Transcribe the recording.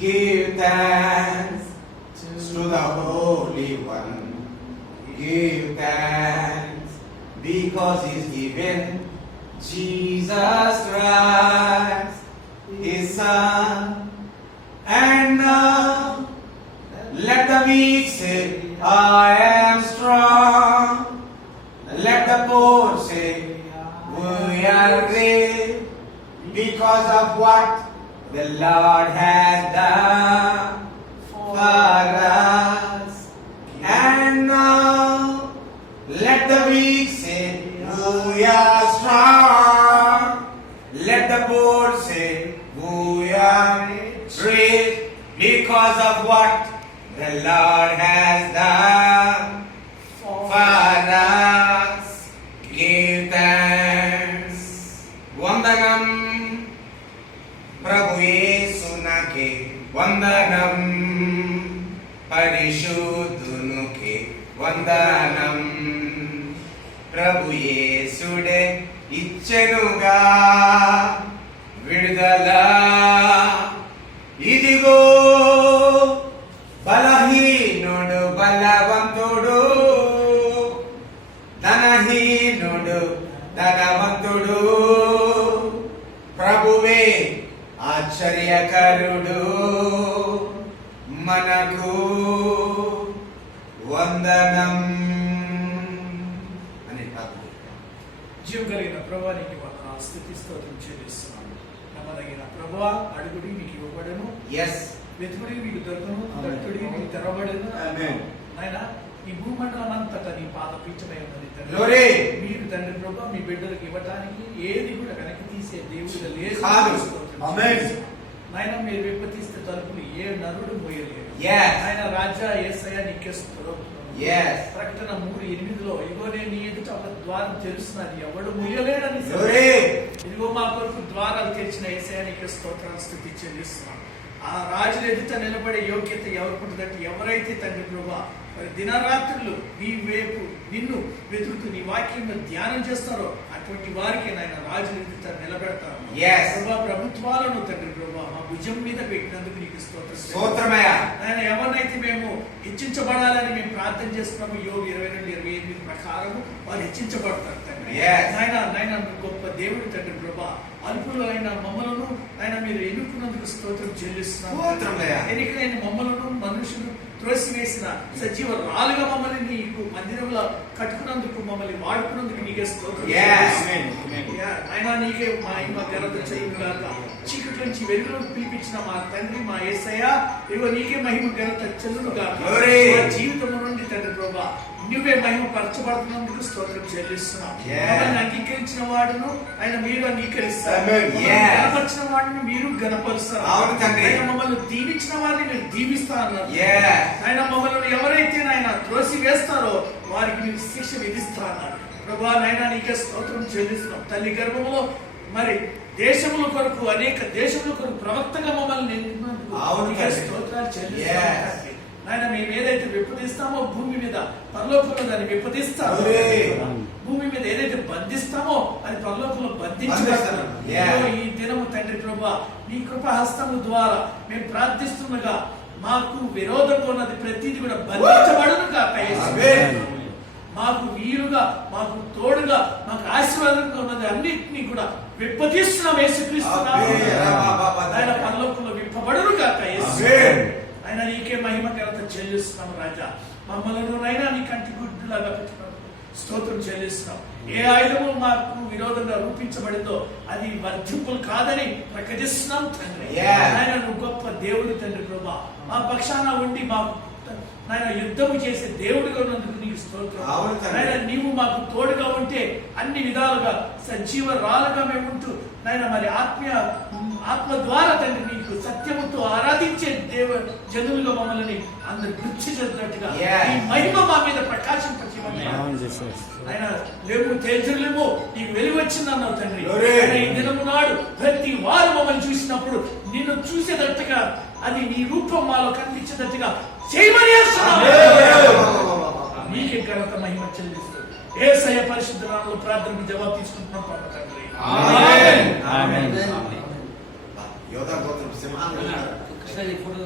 Give thanks to the Holy One. Give thanks because He's given Jesus Christ, His Son. And now let the weak say, I am strong. Let the poor say, we are great because of what the Lord has done for us. And now let the weak say, we are strong. Let the poor say, we are great because of what the Lord has done for us. Give thanks. Vandanam Prabhu Yesunake Vandanam Parishuddhunuke Vandanam Prabhu Yesude ఇచ్చెనుగా విడుదల ఇదిగో బలహీనుడు బలవంతుడు ధనహీనుడు ధనవంతుడు ప్రభువే ఆశ్చర్యకరుడు మనకు వందనం అని జీవం కలిగిన ప్రభువా నీకు వందనాలు స్తుతి స్తోత్రం చెల్లిస్తున్నాను. నమ్మదగిన ప్రభువా అడుగుడి మీకు ఇవ్వబడను, వెతుకుడి మీకు దొరకను, తట్టుడి మీకు తెరవబడను. ఆయన ఈ భూమండలం అంతటా నీ పాదపీఠమై ఉన్నది తండ్రి. మీరు తండ్రి ప్రభువా మీ బిడ్డలకు ఇవ్వడానికి ఏది కూడా వెనక్కి తీసే దేవుడిగా లేదు. నాయన మీరు విప్పతీస్తే తలుపులు ఏ నరుడు మోయలేరు. ఆయన రాజా యేసయ్య నీకే స్తోత్రం. ప్రకటన 3:8 ఇదిగో నేను నీ ఎదుట ఒక ద్వారం తెరుస్తున్నది ఎవడు ముయ్యలేడని. ఇదిగో మా కొరకు ద్వారాలు తెరిచిన యేసయ్య నీకే స్తోత్రాలు స్తుతి చెల్లిస్తున్నాను. ఆ రాజుల ఎదుట నిలబడే యోగ్యత ఎవరికి ఉంటుందంటే ఎవరైతే తండ్రి ప్రభువా మరి దినరాత్రులు నీ వైపు నిన్ను వెతుకుతూ నీ వాక్యంలో ధ్యానం చేస్తారో అటువంటి వారికి నాయన రాజుల ఎదుట నిలబెడతారు. ప్రభుత్వాలను తండ్రి ప్రభువా మా భుజం మీద పెట్టినందుకు నీకు స్తోత్రమయ్యా. ఆయన ఎవరినైతే మేము హెచ్చించబడాలని మేము ప్రార్థన చేస్తున్నాము యోగ 22:28 ప్రకారము వారు హెచ్చించబడతారు తండ్రి. నాయన గొప్ప దేవుడు తండ్రి ప్రభా అల్పులు అయిన మమ్మలను ఆయన మీరు ఎన్నుకున్నందుకు స్తోత్రం చెల్లిస్తున్నాము. ఎన్నికైన మమ్మలను మనుషులు త్రోసివేసిన సజీవ రాలుగా మమ్మల్ని నీకు మందిరంలో కట్టుకున్నందుకు మమ్మల్ని వాడుకున్నందుకు నీకే స్తోత్రం. ఆయన నీకే మా ఘనత చెల్లుగాక. చీకటి నుంచి వెలుగులోకి పిలిపించిన మా తండ్రి మా యేసయ్య ఇదిగో నీకే మహిమ ఘనత చెల్లుగాక. జీవితం నుండి తండ్రి ప్రభా నువ్వే మహిమ పరచబడుతున్నందుకు స్తోత్రం చెల్లిస్తున్నాం. మమ్మల్ని అంగీకరించిన వాడును ఆయన మీరు అంగీకరిస్తారు, గణపరిచిన వాడిని మీరు గణపరుస్తారు. ఆయన మమ్మల్ని దీవించిన వారిని మీరు దీవిస్తారు. ఆయన మమ్మల్ని ఎవరైతే ఆయన త్రోసి వేస్తారో వారికి మీరు శిక్ష విధిస్తారు. ప్రభా నాయన నీకే స్తోత్రం చెల్లిస్తున్నాం. తల్లి గర్భంలో మరి దేశముల కొరకు అనేక దేశముల కొరకు ప్రవక్తగా మమ్మల్ని స్తోత్రాలు చెల్లిస్తున్నాం. ఆయన మేము ఏదైతే విప్పదీస్తామో భూమి మీద పరలోకంలో దాన్ని విప్పదీస్తాము. భూమి మీద ఏదైతే బంధిస్తామో అది పరలోకంలో బంధించబడతారు. ఈ దినము తండ్రి ప్రభువా మీ కృపాహస్తము ద్వారా మేము ప్రార్థిస్తుండగా మాకు విరోధంగా ఉన్నది ప్రతిదీ కూడా బంధించబడును కాక. మాకు వీరుగా మాకు తోడుగా మాకు ఆశీర్వాదంగా ఉన్నది అన్నిటినీ కూడా విప్పదీస్తున్నాం. యేసుక్రీస్తున్నాము ఆయన పరలోకంలో విప్పబడును కాక. ఆయన నీకే మహిమ ఘనత చెల్లిస్తున్నాం రాజా. మమ్మల్ని నైనా నీ కంటి గుడ్డులాగా పెట్టుకున్నాం. స్తోత్రం చెల్లిస్తున్నాం. ఏ ఆయుధము మాకు విరోధంగా రూపించబడిందో అది వర్ధింపులు కాదని ప్రకటిస్తున్నాం తండ్రి. ఆయన నువ్వు గొప్ప దేవుడు తండ్రి ప్రభా. మా పక్షాన ఉండి మాకు నాయన యుద్ధము చేసే దేవుడిగా ఉన్నందుకు నీకు స్తోత్రం. నాయన నీవు మాకు తోడుగా ఉంటే అన్ని విధాలుగా సజీవ రాలుగా మేము ఉంటూ నాయన మరి ఆత్మ ద్వారా తండ్రి నీకు సత్యముతో ఆరాధించే జనులుగా మమ్మల్ని అందరు గుర్తి చేసినట్టుగా ఈ మహిమ మా మీద ప్రకాశింపచేయమని ఆయన లేము తేజరులేమో నీకు వెలుగు వచ్చిందన్నావు తండ్రి. ఈ దినము నాడు ప్రతి వారు మమ్మల్ని చూసినప్పుడు నిన్ను చూసేటట్టుగా అది నీ రూపం మాలో కనిపించేటట్టుగా చేయమని నీకే ఘనత మహిమ చెల్లిస్తూ యేసయ్య పరిశుద్ధ నామములో ప్రార్థనకు జవాబు తీసుకుంటున్నాం తండ్రి. యోధా గోత్రం సింహాలు ఉన్నారు. కృష్ణ ఫోటో